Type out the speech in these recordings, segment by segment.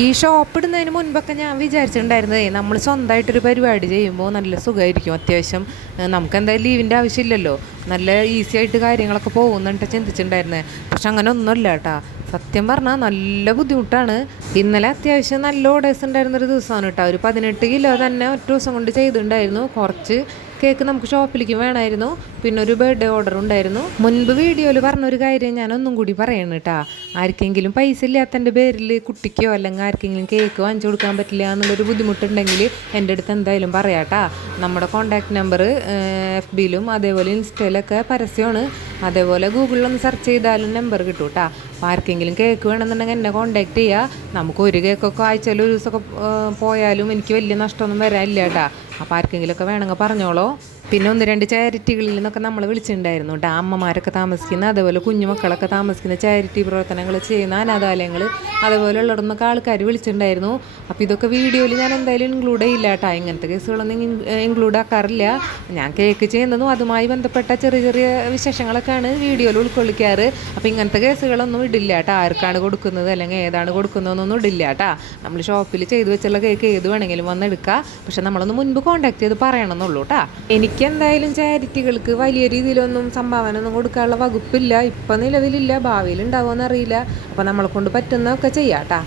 ഈ ഷോപ്പ് ഇടുന്നതിന് മുൻപൊക്കെ ഞാൻ വിചാരിച്ചിട്ടുണ്ടായിരുന്നേ നമ്മൾ സ്വന്തമായിട്ടൊരു പരിപാടി ചെയ്യുമ്പോൾ നല്ല സുഖമായിരിക്കും. അത്യാവശ്യം നമുക്ക് എന്തായാലും ലീവിൻ്റെ ആവശ്യമില്ലല്ലോ, നല്ല ഈസി ആയിട്ട് കാര്യങ്ങളൊക്കെ പോകുന്നുണ്ട് ചിന്തിച്ചിട്ടുണ്ടായിരുന്നത്. പക്ഷെ അങ്ങനെ ഒന്നുമില്ല കേട്ടോ. സത്യം പറഞ്ഞാൽ നല്ല ബുദ്ധിമുട്ടാണ്. ഇന്നലെ അത്യാവശ്യം നല്ല ഓർഡേഴ്സ് ഉണ്ടായിരുന്നൊരു ദിവസമാണ് കേട്ടോ. ഒരു 18 കിലോ തന്നെ ഒറ്റ ദിവസം കൊണ്ട് ചെയ്തിട്ടുണ്ടായിരുന്നു. കുറച്ച് കേക്ക് നമുക്ക് ഷോപ്പിലേക്ക് വേണമായിരുന്നു, പിന്നെ ഒരു ബർത്ത്ഡേ ഓർഡർ ഉണ്ടായിരുന്നു. മുൻപ് വീഡിയോയിൽ പറഞ്ഞൊരു കാര്യം ഞാൻ ഒന്നും കൂടി പറയണം കേട്ടോ. ആർക്കെങ്കിലും പൈസ ഇല്ലാത്തതിൻ്റെ പേരിൽ കുട്ടിക്കോ അല്ലെങ്കിൽ ആർക്കെങ്കിലും കേക്ക് വാങ്ങിച്ചു കൊടുക്കാൻ പറ്റില്ല എന്നുള്ളൊരു ബുദ്ധിമുട്ടുണ്ടെങ്കിൽ എൻ്റെ അടുത്ത് എന്തായാലും പറയാട്ടാ. നമ്മുടെ കോൺടാക്ട് നമ്പർ FBയിലും അതേപോലെ ഇൻസ്റ്റയിലൊക്കെ പരസ്യമാണ്. അതേപോലെ ഗൂഗിളിലൊന്ന് സെർച്ച് ചെയ്താലും നമ്പർ കിട്ടും കേട്ടോ. അപ്പോൾ ആർക്കെങ്കിലും കേക്ക് വേണമെന്നുണ്ടെങ്കിൽ എന്നെ കോൺടാക്ട് ചെയ്യുക. നമുക്ക് ഒരു കേക്കൊക്കെ ആഴ്ചയിൽ ഒരു ദിവസമൊക്കെ പോയാലും എനിക്ക് വലിയ നഷ്ടമൊന്നും വരാനില്ല കേട്ടോ. അപ്പോൾ ആർക്കെങ്കിലുമൊക്കെ വേണമെങ്കിൽ പറഞ്ഞോളൂ. പിന്നെ 1-2 ചാരിറ്റികളിൽ നിന്നൊക്കെ നമ്മൾ വിളിച്ചിട്ടുണ്ടായിരുന്നു കേട്ടോ. അമ്മമാരൊക്കെ താമസിക്കുന്ന, അതേപോലെ കുഞ്ഞുമക്കളൊക്കെ താമസിക്കുന്ന ചാരിറ്റി പ്രവർത്തനങ്ങൾ ചെയ്യുന്ന അനാഥാലയങ്ങൾ, അതേപോലെ ഉള്ളിടന്നൊക്കെ ആൾക്കാർ വിളിച്ചിട്ടുണ്ടായിരുന്നു. അപ്പോൾ ഇതൊക്കെ വീഡിയോയിൽ ഞാൻ എന്തായാലും ഇൻക്ലൂഡ് ചെയ്യില്ല കേട്ടോ. ഇങ്ങനത്തെ കേസുകളൊന്നും ഇൻക്ലൂഡ് ആക്കാറില്ല. ഞാൻ കേക്ക് ചെയ്യുന്നതും അതുമായി ബന്ധപ്പെട്ട ചെറിയ ചെറിയ വിശേഷങ്ങളൊക്കെയാണ് വീഡിയോയിൽ ഉൾക്കൊള്ളിക്കാറ്. അപ്പോൾ ഇങ്ങനത്തെ കേസുകളൊന്നും ഇടില്ല കേട്ടോ. ആർക്കാണ് കൊടുക്കുന്നത് അല്ലെങ്കിൽ ഏതാണ് കൊടുക്കുന്നതെന്നൊന്നും ഇടില്ല കേട്ടോ. നമ്മൾ ഷോപ്പിൽ ചെയ്ത് വെച്ചുള്ള കേക്ക് ഏത് വേണമെങ്കിലും വന്നെടുക്കുക. പക്ഷെ നമ്മളൊന്ന് മുൻപ് കോൺടാക്ട് ചെയ്ത് പറയണമെന്നുള്ളൂ കേട്ടോ. എനിക്ക് എന്തായാലും ചാരിറ്റികൾക്ക് വലിയ രീതിയിലൊന്നും സംഭാവന ഒന്നും കൊടുക്കാനുള്ള വകുപ്പില്ല, ഇപ്പം നിലവിലില്ല. ഭാവിയിൽ ഉണ്ടാവുമെന്ന് അറിയില്ല. അപ്പോൾ നമ്മളെ കൊണ്ട് പറ്റുന്നതൊക്കെ ചെയ്യാം കേട്ടോ.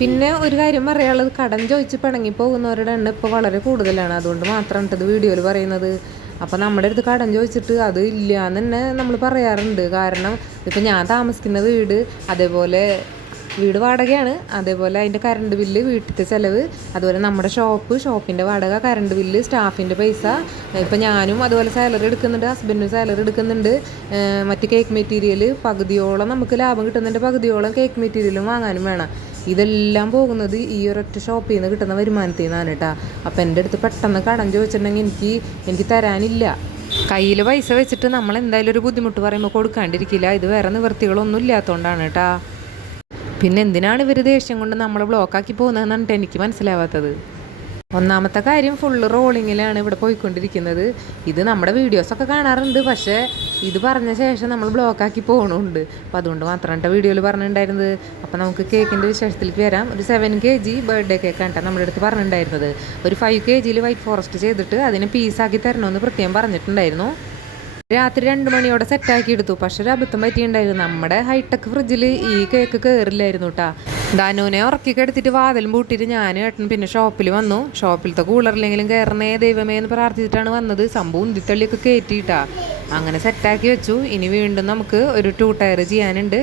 പിന്നെ ഒരു കാര്യം പറയാനുള്ളത്, കടം ചോദിച്ച് പിണങ്ങി പോകുന്നവരുടെ എണ്ണം ഇപ്പോൾ വളരെ കൂടുതലാണ്. അതുകൊണ്ട് മാത്രമാണ് ഇത് വീഡിയോയിൽ പറയുന്നത്. അപ്പോൾ നമ്മുടെ അടുത്ത് കടം ചോദിച്ചിട്ട് അത് ഇല്ല എന്ന് തന്നെ നമ്മൾ പറയാറുണ്ട്. കാരണം ഇപ്പോൾ ഞാൻ താമസിക്കുന്ന വീട്, അതേപോലെ വീട് വാടകയാണ്, അതേപോലെ അതിൻ്റെ കറണ്ട് ബില്ല്, വീട്ടിലത്തെ ചിലവ്, അതുപോലെ നമ്മുടെ ഷോപ്പിൻ്റെ വാടക, കറണ്ട് ബില്ല്, സ്റ്റാഫിൻ്റെ പൈസ, ഇപ്പം ഞാനും അതുപോലെ സാലറി എടുക്കുന്നുണ്ട്, ഹസ്ബൻഡിനും സാലറി എടുക്കുന്നുണ്ട്. മറ്റ് കേക്ക് മെറ്റീരിയൽ പകുതിയോളം നമുക്ക് ലാഭം കിട്ടുന്നുണ്ട്, പകുതിയോളം കേക്ക് മെറ്റീരിയലും വാങ്ങാനും വേണം. ഇതെല്ലാം പോകുന്നത് ഈ ഒരൊറ്റ ഷോപ്പിൽ നിന്ന് കിട്ടുന്ന വരുമാനത്തിൽ നിന്നാണ് കേട്ടോ. അപ്പോൾ എൻ്റെ അടുത്ത് പെട്ടെന്ന് കടം ചോദിച്ചിട്ടുണ്ടെങ്കിൽ എനിക്ക് തരാനില്ല. കയ്യിൽ പൈസ വെച്ചിട്ട് നമ്മൾ എന്തായാലും ഒരു ബുദ്ധിമുട്ട് പറയുമ്പോൾ കൊടുക്കാണ്ടിരിക്കില്ല. ഇത് വേറെ നിവൃത്തികളൊന്നും ഇല്ലാത്തതുകൊണ്ടാണ് കേട്ടോ. പിന്നെ എന്തിനാണ് ഇവർ ദേഷ്യം കൊണ്ട് നമ്മൾ ബ്ലോക്കാക്കി പോകുന്നതെന്നാണ് എനിക്ക് മനസ്സിലാവാത്തത്. ഒന്നാമത്തെ കാര്യം, ഫുള്ള് റോളിങ്ങിലാണ് ഇവിടെ പോയിക്കൊണ്ടിരിക്കുന്നത്. ഇത് നമ്മുടെ വീഡിയോസൊക്കെ കാണാറുണ്ട്, പക്ഷേ ഇത് പറഞ്ഞ ശേഷം നമ്മൾ ബ്ലോക്കാക്കി പോകണമുണ്ട്. അപ്പോൾ അതുകൊണ്ട് മാത്രമാണ് വീഡിയോയിൽ പറഞ്ഞിട്ടുണ്ടായിരുന്നത്. അപ്പോൾ നമുക്ക് കേക്കിൻ്റെ വിശേഷത്തിലേക്ക് വരാം. ഒരു 7 kg ബർത്ത്ഡേ കേക്കാണ് കേട്ടോ നമ്മുടെ അടുത്ത് പറഞ്ഞിട്ടുണ്ടായിരുന്നത്. ഒരു 5 kg വൈറ്റ് ഫോറസ്റ്റ് ചെയ്തിട്ട് അതിനെ പീസാക്കി തരണമെന്ന് പ്രത്യേകം പറഞ്ഞിട്ടുണ്ടായിരുന്നു. രാത്രി 2 മണിയോടെ സെറ്റാക്കി എടുത്തു. പക്ഷെ ഒരു അബദ്ധം പറ്റിയിട്ടുണ്ടായിരുന്നു. നമ്മുടെ ഹൈടെക് ഫ്രിഡ്ജിൽ ഈ കേക്ക് കയറില്ലായിരുന്നു കേട്ടോ. ധനുവിനെ ഉറക്കിക്ക് എടുത്തിട്ട് വാതിലും പൂട്ടിയിട്ട് ഞാൻ ഏട്ടൻ പിന്നെ ഷോപ്പിൽ വന്നു. ഷോപ്പിലത്തെ കൂളറിലെങ്കിലും കയറണേ ദൈവമേ എന്ന് പ്രാർത്ഥിച്ചിട്ടാണ് വന്നത്. സംഭവം ഉന്തിത്തള്ളിയൊക്കെ കയറ്റിയിട്ടാ അങ്ങനെ സെറ്റാക്കി വെച്ചു. ഇനി വീണ്ടും നമുക്ക് ഒരു 2 ടയർ ചെയ്യാനുണ്ട്.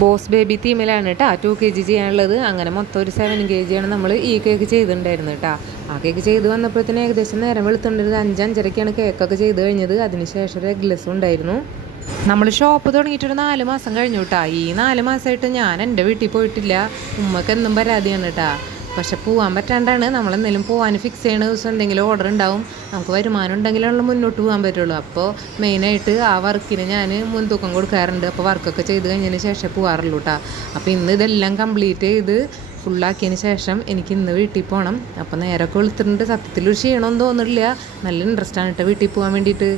ബോസ് ബേബി തീമിലാണ് കേട്ടോ 2 kg ചെയ്യാനുള്ളത്. അങ്ങനെ മൊത്തം ഒരു 7 kg ആണ് നമ്മൾ ഈ കേക്ക് ചെയ്തിട്ടുണ്ടായിരുന്നു കേട്ടോ. ആ കേക്ക് ചെയ്ത് വന്നപ്പോഴത്തേന് ഏകദേശം നേരം വെളുത്തുണ്ടായിരുന്നത് 5-5:30ക്കാണ് കേക്കൊക്കെ ചെയ്ത് കഴിഞ്ഞത്. അതിനുശേഷം ഒരു എഗ്ലെസ്സും ഉണ്ടായിരുന്നു. നമ്മൾ ഷോപ്പ് തുടങ്ങിയിട്ടൊരു 4 മാസം കഴിഞ്ഞു കേട്ടോ. ഈ 4 മാസമായിട്ട് ഞാൻ എൻ്റെ വീട്ടിൽ പോയിട്ടില്ല. ഉമ്മക്ക് എന്നും പരാതിയാണ് കേട്ടോ. പക്ഷെ പോകാൻ പറ്റാണ്ടാണ്. നമ്മളെന്തെങ്കിലും പോകാൻ ഫിക്സ് ചെയ്യണ ദിവസം എന്തെങ്കിലും ഓർഡർ ഉണ്ടാവും. നമുക്ക് വരുമാനം ഉണ്ടെങ്കിലുള്ള മുന്നോട്ട് പോകാൻ പറ്റുള്ളൂ. അപ്പോൾ മെയിനായിട്ട് ആ വർക്കിന് ഞാൻ മുൻതൂക്കം കൊടുക്കാറുണ്ട്. അപ്പോൾ വർക്കൊക്കെ ചെയ്ത് കഴിഞ്ഞതിന് ശേഷം പോകാറുള്ളൂ കേട്ടോ. അപ്പോൾ ഇന്ന് ഇതെല്ലാം കംപ്ലീറ്റ് ചെയ്ത് ഫുള്ളാക്കിയതിന് ശേഷം എനിക്ക് ഇന്ന് വീട്ടിൽ പോകണം. അപ്പോൾ നേരമൊക്കെ വെളുത്തിട്ടുണ്ട്. സത്യത്തിലൊരു ക്ഷീണമൊന്നും തോന്നില്ല. നല്ല ഇൻട്രസ്റ്റാണ് കേട്ടോ വീട്ടിൽ പോകാൻ വേണ്ടിയിട്ട്.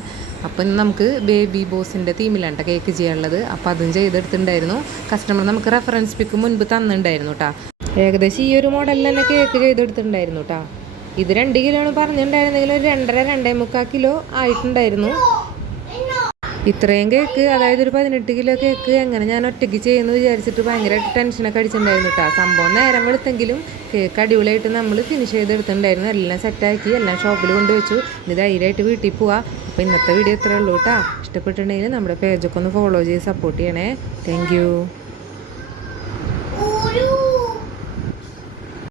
അപ്പോൾ ഇന്ന് നമുക്ക് ബേബി ബോസിൻ്റെ തീമിലാണ് കേക്ക് ചെയ്യാനുള്ളത്. അപ്പോൾ അതും ചെയ്തെടുത്തിട്ടുണ്ടായിരുന്നു. കസ്റ്റമർ നമുക്ക് റെഫറൻസ് പിക്ക് മുൻപ് തന്നിട്ടുണ്ടായിരുന്നു കേട്ടോ. ഏകദേശം ഈ ഒരു മോഡലിൽ തന്നെ കേക്ക് ചെയ്തെടുത്തിട്ടുണ്ടായിരുന്നു കേട്ടോ. ഇത് 2 കിലോ ആണ് പറഞ്ഞിട്ടുണ്ടായിരുന്നെങ്കിൽ ഒരു 2.5-2.25 കിലോ ആയിട്ടുണ്ടായിരുന്നു. ഇത്രയും കേക്ക്, അതായത് ഒരു 18 കിലോ കേക്ക് എങ്ങനെ ഞാൻ ഒറ്റയ്ക്ക് ചെയ്യുമെന്ന് വിചാരിച്ചിട്ട് ഭയങ്കരമായിട്ട് ടെൻഷനൊക്കെ അടിച്ചിട്ടുണ്ടായിരുന്നു കേട്ടോ. സംഭവം നേരം വെളുത്തെങ്കിലും കേക്ക് അടിപൊളിയായിട്ട് നമ്മൾ ഫിനിഷ് ചെയ്തെടുത്തിട്ടുണ്ടായിരുന്നു. എല്ലാം സെറ്റാക്കി എല്ലാം ഷോപ്പിൽ കൊണ്ടുവച്ചു. ഇത് ധൈര്യമായിട്ട് വീട്ടിൽ പോവാം. അപ്പോൾ ഇന്നത്തെ വീഡിയോ ഇത്രയേ ഉള്ളൂ കേട്ടോ. ഇഷ്ടപ്പെട്ടിട്ടുണ്ടെങ്കിൽ നമ്മുടെ പേജൊക്കെ ഒന്ന് ഫോളോ ചെയ്ത് സപ്പോർട്ട് ചെയ്യണേ. Thank you.